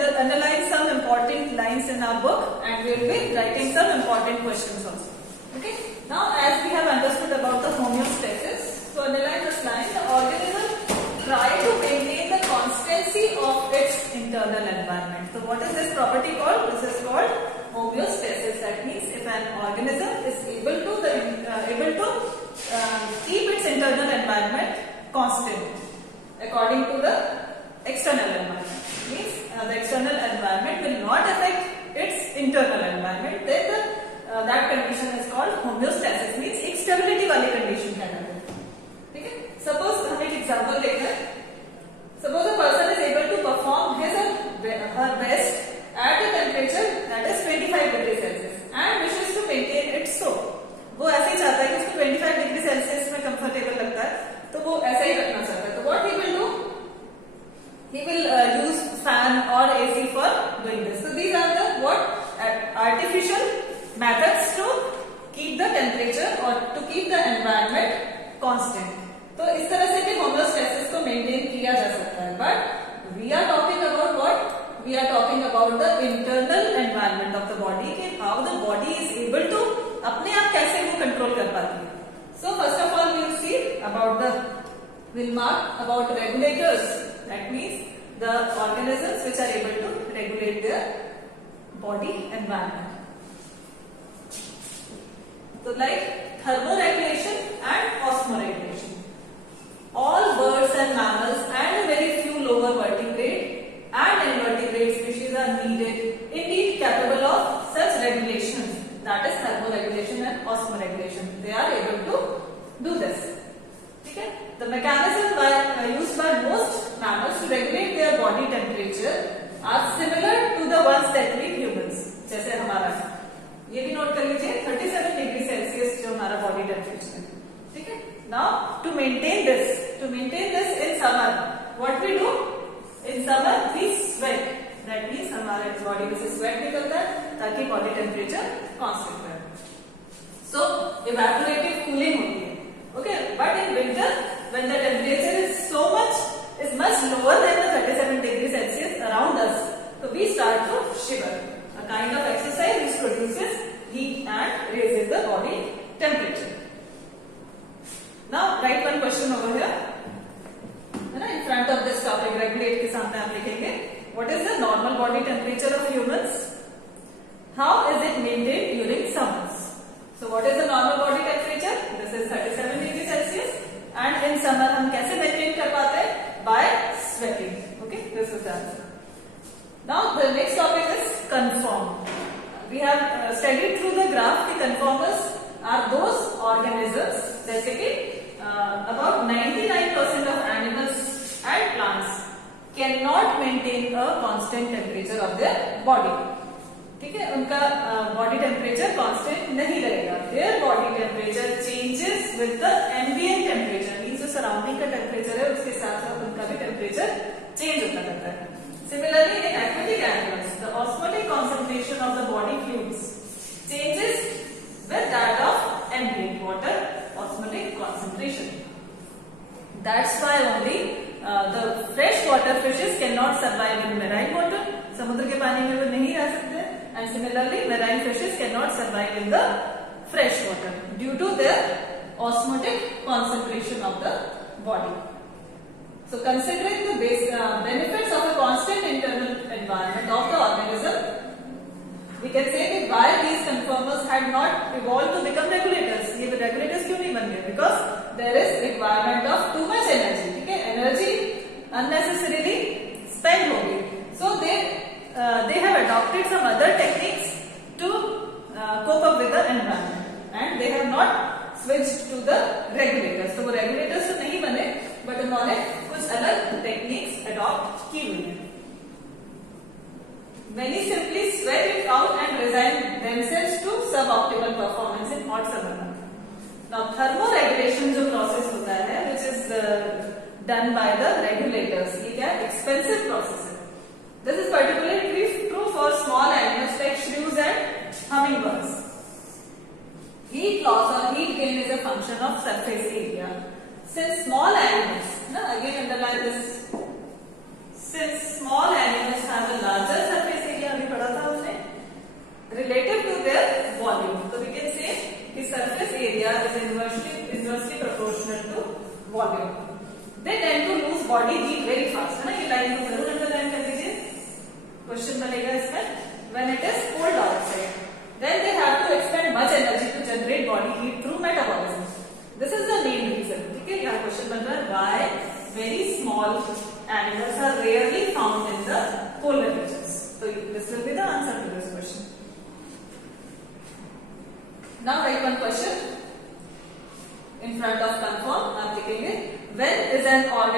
analyze some important lines in our book, and we will be writing some important questions also. Okay. Now, as we have understood about the homeostasis, to analyze this line, the organism try to maintain the constancy of its internal environment. So, what is this property called? This is called homeostasis. That means if an organism is able to keep its internal environment constant according to the external environment. Means the external environment will not affect its internal environment. Then that condition is called homeostasis. Means एक stability वाली condition कहलाती है. ठीक है? Suppose हम एक example लेते हैं. Suppose a person is able to perform his or her best at a temperature that is 25 degrees Celsius and wishes to maintain it so. वो ऐसे ही चाहता है कि उसको 25 डिग्री सेल्सियस में कंफर्टेबल लगता है, तो वो ऐसा ही रखना चाहता है. तो what he will do? He will use fan or AC for doing this. So these are the artificial methods to keep the temperature or to keep the environment constant. तो इस तरह से भी homeostasis को maintain किया जा सकता है. But we are talking about what? We are talking about the internal environment of the body, कि how the body is able to अपने आप कैसे वो control कर पाती है. So first of all we will see we'll mark about regulators. That means the organisms which are able to regulate their body environment. So like thermoregulation and osmoregulation. All birds and mammals and very few lower vertebrate and invertebrate species are indeed capable of such regulations. That is thermoregulation and osmoregulation. They are able to do this. Okay? The mechanism used by most mammals to regulate their body temperature are similar to the ones that we humans. जैसे हमारा ये भी note कर लीजिए 37 degree Celsius जो हमारा body temperature है. ठीक है. Now to maintain this in summer, what we do? In summer we sweat. That means हमारे बॉडी में से स्वेट निकलता है ताकि बॉडी टेम्परेचर कांस्टेंट रहे. So evaporative cooling होती है. Okay, but in winter when the temperature is much lower than the 37 degrees Celsius around us, so we start to shiver. A kind of exercise which produces heat and raises the body temperature. Now write one question over here. In front of this topic, regulate के सामने आप लिखेंगे. What is the normal body temperature of humans? How is it maintained during summers? So what is the normal body temperature? This is 37 degrees Celsius. And in summer हम कैसे maintain कर पाते हैं? By sweating. Okay, this is the answer. Now the next topic is conform. We have studied through the graph कि conformers are those organisms जैसे कि about 99% of animals and plants cannot maintain a constant temperature of their body. ठीक है. उनका body temperature constant नहीं रहेगा. Their body temperature changes with the ambient temperature. means जो surrounding का temperature है उसके साथ साथ उनका भी temperature change होता रहता है. Similarly, in aquatic animals, the osmotic concentration of the body fluids changes with that of ambient water osmotic concentration. That's why only the freshwater fishes cannot survive in marine water. समुद्र के पानी में वो नहीं रह सकते. And similarly, marine fishes cannot survive in the fresh water due to their osmotic concentration of the body. So, considering the benefits of a constant internal environment of the organism, we can say that why these conformers had not evolved to become regulators. ये regulators क्यों नहीं बन गए? Because there is requirement of too much energy. ठीक है? Energy unnecessarily spent होगी. So they have adopted some other techniques to cope up with the environment, and they have not switched to the regulators. तो वो regulators तो नहीं बने, but उन्होंने कुछ अलग techniques adopt की हुई है. Many simply sweat it out and resign themselves to suboptimal performance in hot summer months. Now thermoregulation जो process होता है, which is done by the regulators, ये क्या expensive process है. This is particularly true for small animals like shrews and hummingbirds. Heat loss or heat gain is a function of surface area. Since small animals, again underline this, since small animals have a larger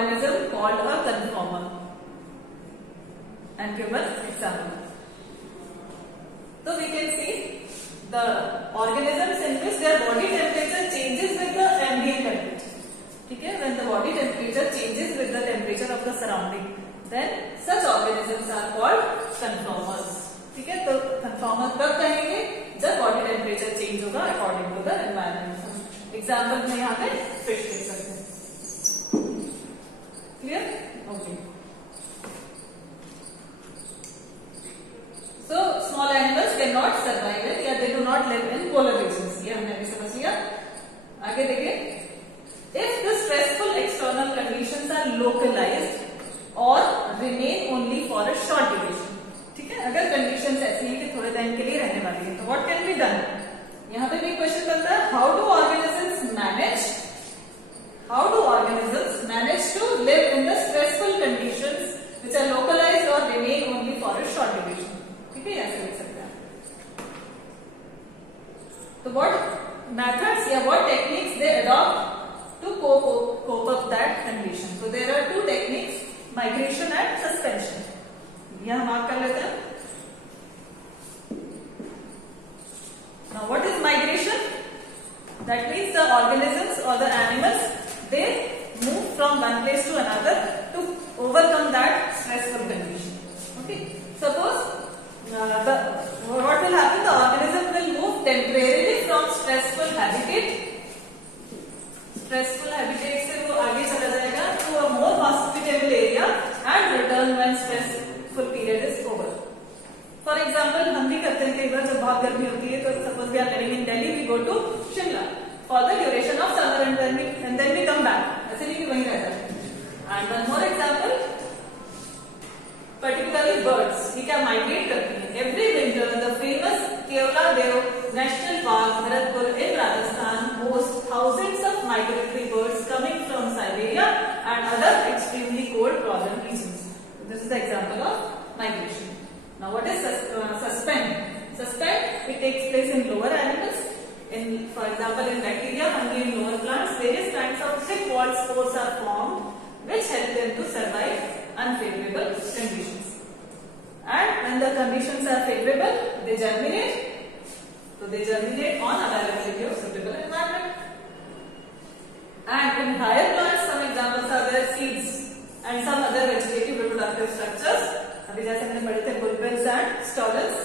organism called a conformer. And give an example. So we can see the organisms in which their body temperature changes with the ambient temperature. Okay? When the body temperature changes with the temperature of the surrounding, then such organisms are called conformers. ठीक है, तो conformer कब कहेंगे? जब body temperature change होगा according to the environment. Example में यहाँ पे fish देख सकते हैं. Clear? Okay. So small animals cannot survive in, या they do not live in polar regions. ये हमने अभी समझ लिया. आगे देखिए. If the stressful external conditions are localized or remain only for a short duration. ठीक है, अगर कंडीशंस ऐसी हैं कि थोड़े टाइम के लिए रहने वाली है, तो व्हाट कैन बी डन? यहाँ पे भी क्वेश्चन बनता है, how do organisms manage to live in the stressful conditions which are localized और remain only for a short duration. ठीक है, ऐसे लिख सकते हैं. तो व्हाट मेथड्स या what techniques they adopt to cope up that condition. So there are two techniques, migration and suspension. यह हम मार्क कर लेते हैं. Now what is migration? That means the organisms or the animals, they move from one place to another to overcome that stressful condition. Okay. Suppose what will happen? The organism will move temporarily from stressful habitat से वो आगे चला जाएगा to a more hospitable area and return when stressful period is over. For example, हम भी करते हैं कई बार जब बहुत गर्मी होती है, तो suppose we are living in Delhi, we go to Shimla for the duration of summer and then we come back. ऐसे नहीं कि वहीं रह जाते. And one more example, particularly birds, ये क्या migrate करती हैं. Every winter the famous Keoladeo National Park, Bharatpur in Rajasthan hosts thousands of migratory birds coming from Siberia and other extremely cold northern regions. This is the example of migration. Now what is suspend? Suspend, it takes place in lower animals. For example, in bacteria, fungi, in lower plants, various kinds of thick-walled spores are formed which help them to survive unfavorable conditions. And when the conditions are favorable, they germinate. So they germinate on availability of suitable environment. And in higher plants, some examples are their seeds and some other vegetative reproductive structures. अभी जैसे हमने पढ़े थे bulbils and stolons.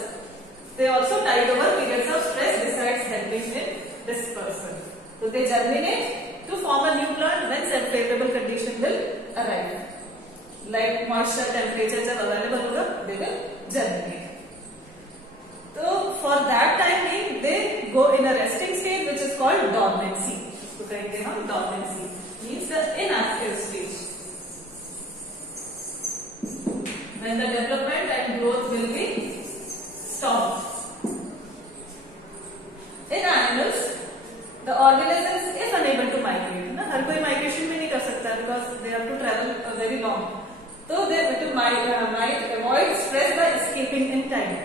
They also tide over periods of stress besides helping in dispersal. So they germinate to form a new plant when some favorable condition will arrive. Like moisture, temperature जब available होगा, they will germinate. So for that time being, they go in a resting state which is called dormancy. तो कहेंगे हम dormancy means the inactive stage. When the development and growth will be stopped. In animals, the organisms if unable to migrate, ना हर कोई migration भी नहीं कर सकता because they have to travel very long. So they might avoid stress by escaping in time.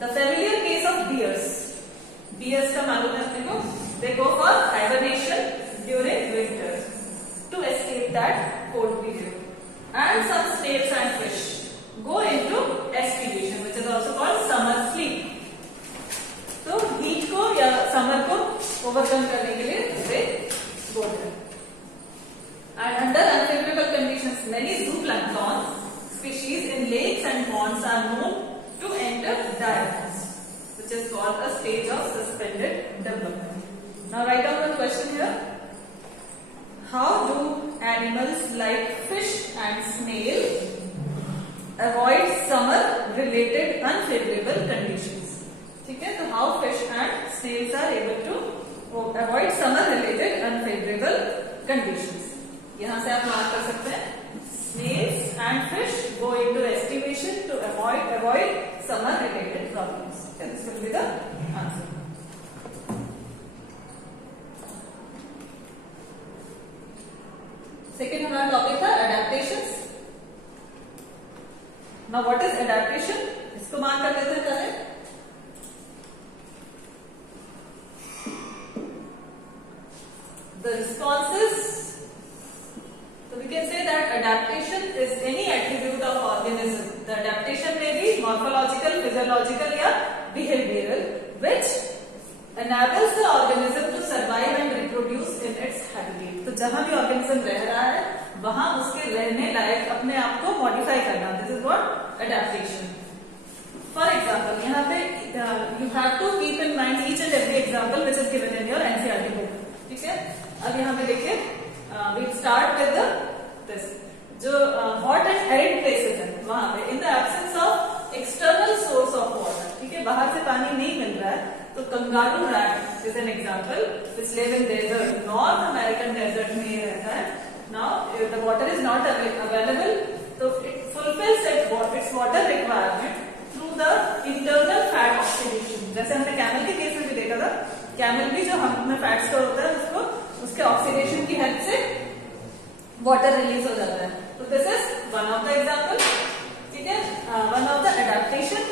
The familiar case of bears. Bears का मालूम है अपने को? They go for hibernation during winter to escape that cold period. And some snails and fish go into estivation, which is also called summer sleep. तो heat को या summer को overcome करने के लिए they go there. And under unfavorable conditions, many zooplankton species in lakes and ponds are known to enter diapause, which is called a stage of suspended development. Now write down one question here. How do animals like fish and snail avoid summer-related unfavorable conditions? ठीक है, तो how fish and snails are able to avoid summer-related unfavorable conditions? यहाँ से आप mark कर सकते हैं. Snails and fish go into estivation to avoid summer-related problems. Okay, this will be the answer. Second हमारा टॉपिक था adaptations. Now what is adaptation? इसको mark कर देते हैं पहले. The responses. So we can say that adaptation is any attribute of organism. The adaptation may be morphological, physiological या behavioral, which enables the organism to survive and reproduce in its habitat. तो जहां भी organism रह रहा है वहां उसके रहने लायक अपने आप को modify करना. This is what adaptation. For example, यहाँ पे you have to keep in mind each and every example which is given in your NCERT book. ठीक है? अब यहाँ पे देखिए, we'll start with this. जो hot and arid places है वहाँ पे in the absence of external source of water, ठीक है, बाहर से पानी नहीं मिल रहा है, तो kangaroo rat is an example which live in desert. North American desert में ये रहता है. Now if the water is not available, so it fulfills its water requirement through the internal fat oxidation. जैसे हमने कैमल के case में भी देखा था, कैमल भी जो हम में फैट स्टोर होता है उसको उसके ऑक्सीडेशन की हेल्प से वाटर रिलीज हो जाता है. तो this is one of the example. ठीक है, one of the adaptation,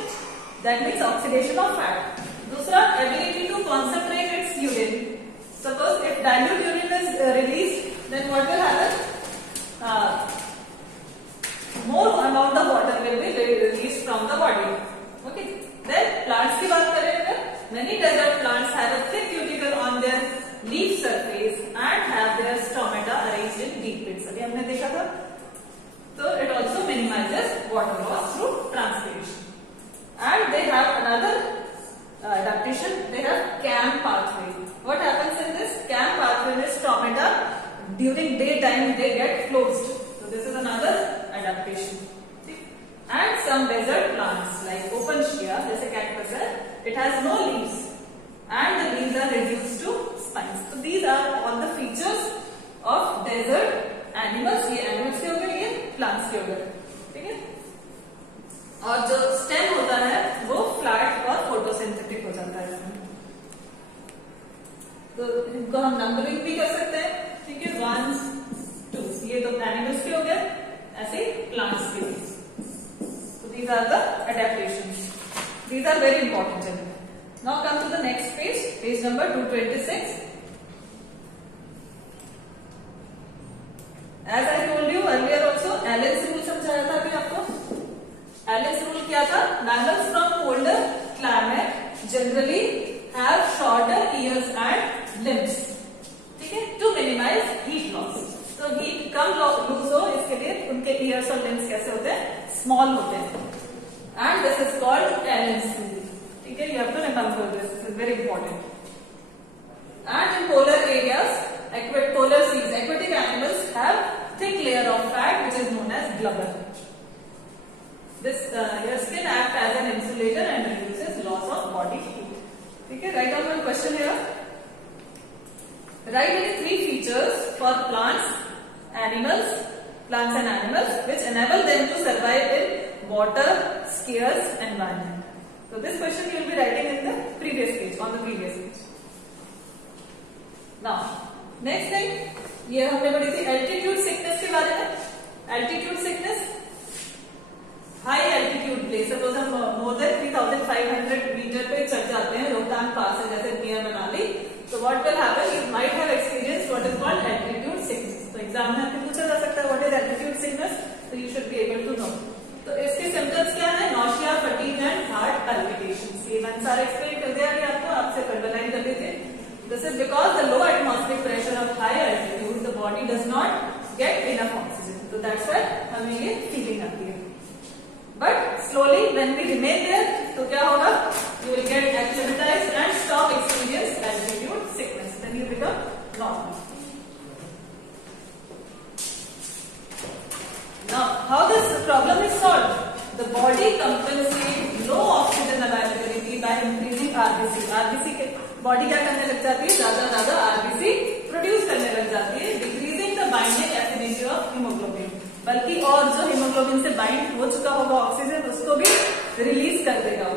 that means oxidation of fat. दूसरा, ability to concentrate its urine. Suppose if dilute urine is release, then what will happen? More amount of water will be released from the body. Okay. Then plants की बात करें अगर, many desert plants have a thick cuticle on their leaf surface and have their stomata arranged in deep pits. अभी हमने देखा था. So it also minimizes water loss through transpiration. And they have another adaptation. They have CAM pathway. What happens in this CAM pathway is stomata during daytime they get closed. So this is another adaptation. And some desert plants like opuntia, जैसे cactus है, it has no leaves and the leaves are reduced to spines. So these are all the features of desert animals. ये animals के हो गए, ये plants के हो गए. ठीक है, और जो stem होता है वो flat और photosynthetic हो जाता है इसमें. तो इनको हम नंबरिंग भी कर सकते हैं. ठीक है, 1, 2, ये तो animals के हो गए, ऐसे plants के. These are the adaptations. These are very important. Now come to the next page, page number 226. As I told you earlier also, Allen's rule समझाया था अभी आपको. Allen's rule क्या था? Mammals from colder climate generally have shorter ears and limbs. ठीक है, to minimize heat loss. तो heat कम loose हो इसके लिए उनके ईयर्स और लिम्स कैसे होते हैं? स्मॉल होते हैं. And this is called Allen's rule. ठीक है, you have to remember this, is very important. And in polar areas, polar seas, aquatic animals have thick layer of fat which is known as blubber. This your skin act as an insulator and reduces loss of body heat. ठीक है, right down one question here. Write any 3 features for plants and animals which enable them to survive in water scarce environment. So this question you will be writing in the previous page, on the previous page. Now next thing, ये हमने पढ़ी थी altitude sickness के बारे में. Altitude sickness, high altitude place, suppose हम more than 3500 metre पे चढ़ जाते हैं, रोहतांग पास है जैसे near Manali. So what will happen? You might have experienced what is called altitude sickness. तो एग्जाम में आपको पूछा जा सकता है what is altitude sickness, so you should be able to know. तो इसके symptoms क्या है? Nausea, fatigue and heart palpitations. ये मैंने सारा explain कर दिया अभी आपको, आपसे underline कर देते. This is because the low atmospheric pressure of high altitude, the body does not get enough oxygen. So that's why हमें ये feeling आती है. But slowly when we remain there, तो क्या होगा? You will get acclimatized and stop experience altitude sickness. Then you become normal. Now, how this problem is solved? The body compensates low oxygen availability by increasing RBC. RBC के body क्या करने लग जाती है? ज्यादा RBC प्रोड्यूस करने लग जाती है, decreasing the binding affinity of hemoglobin. बल्कि और जो हीमोग्लोबिन से बाइंड हो चुका होगा ऑक्सीजन उसको भी रिलीज कर देगा वो.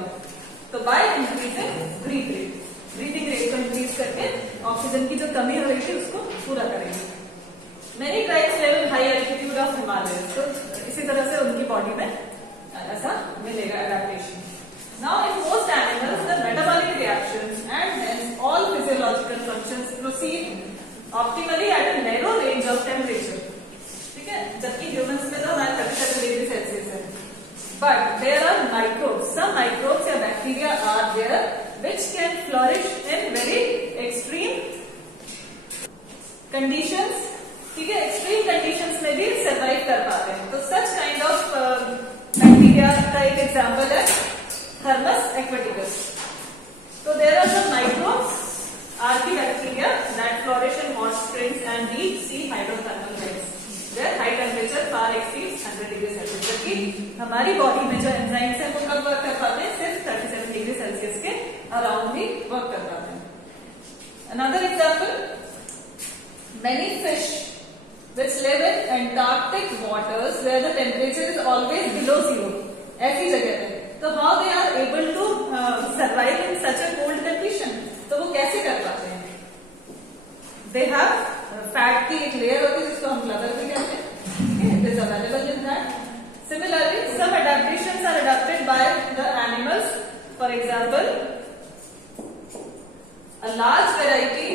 तो बाय इंक्रीजिंग ब्रीथिंग रेट को इंक्रीज करके ऑक्सीजन की जो कमी हो रही थी उसको पूरा करेंगे. Many tribes live in high altitude of Himalaya. तो इसी तरह से उनकी बॉडी में ऐसा मिलेगा adaptation. Now in most animals the metabolic reactions and hence all physiological functions proceed optimally at a narrow range of temperature. ठीक है, जबकि ह्यूमंस में तो हमारे 37 डिग्री सेल्सियस है. But there are microbes, some microbes या bacteria are there which can flourish in very extreme conditions. ठीक है, एक्सट्रीम कंडीशंस में भी सर्वाइव कर पाते हैं. तो सच काइंड ऑफ बैक्टीरिया का एक एग्जांपल है थर्मस एक्वाटिकस. तो there are some microbes archaebacteria that flourish in hot springs and deep sea hydrothermal wells. Their high temperature far exceeds 100 degree Celsius. जबकि हमारी बॉडी में जो एंजाइम्स हैं वो कब वर्क कर पाते हैं? सिर्फ 37 डिग्री सेल्सियस के अराउंड ही वर्क कर पाते हैं. Another example, many fish which live in Antarctic waters where the temperature is always below zero. ऐसी जगह पे तो how they are able to survive in such a cold condition? तो वो कैसे कर पाते हैं? They have fat की एक लेयर होती है जिसको हम blubber भी कहते हैं. ठीक है, it is available in that. Similarly, some adaptations are adapted by the animals. For example, a large variety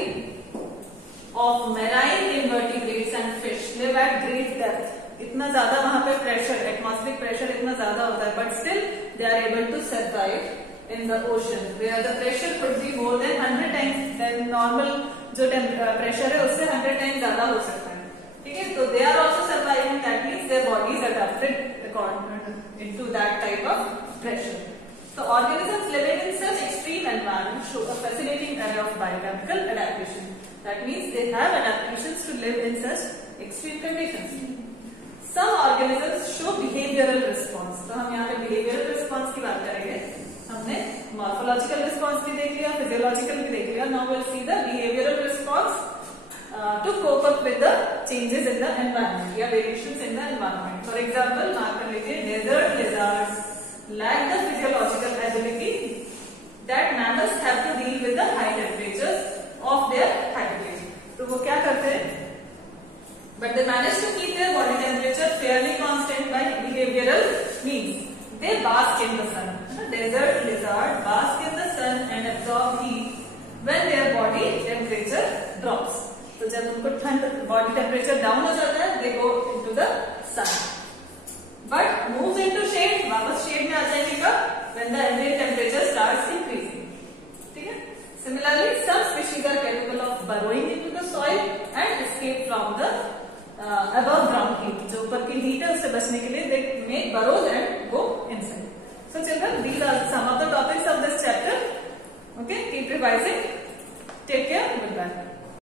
of marine invertebrates and fish live at great depth. इतना ज्यादा वहां पे प्रेशर, एटमॉस्फेरिक प्रेशर इतना ज्यादा होता है, but still they are able to survive in the ocean where the pressure could be more than 100 times than normal. जो pressure है उससे 100 टाइम्स ज्यादा हो सकता है. ठीक है, तो they are also surviving. That means their bodies adapted into that type of pressure. So organisms living in such extreme environments show a fascinating array of biochemical adaptation. That means they have adaptations to live in such extreme conditions. Some organisms show behavioral response. तो हम यहाँ पे behavioral response की बात करेंगे. हमने morphological response भी देख लिया, physiological भी देख लिया. Now we'll see the behavioral response to cope up with the changes in the environment या variations in the environment. For example, mark कर लीजिए desert lizards lack the physiological ability that mammals have to deal with the high temperatures of their habitat. तो वो क्या करते हैं? But they manage to keep their body temperature fairly constant by behavioral means. They bask in the sun. Desert lizard bask in the sun and absorb heat when their body temperature drops. तो जब उनको ठंड, body temperature down हो जाता है, they go into the sun. But moves into shade, वापस shade में आ जाएंगे कब? When the ambient temperature starts increasing. ठीक है? Similarly, some species are capable of burrowing into the soil and escape from the above ground heat. जो ऊपर की heat है उससे बचने के लिए they make burrows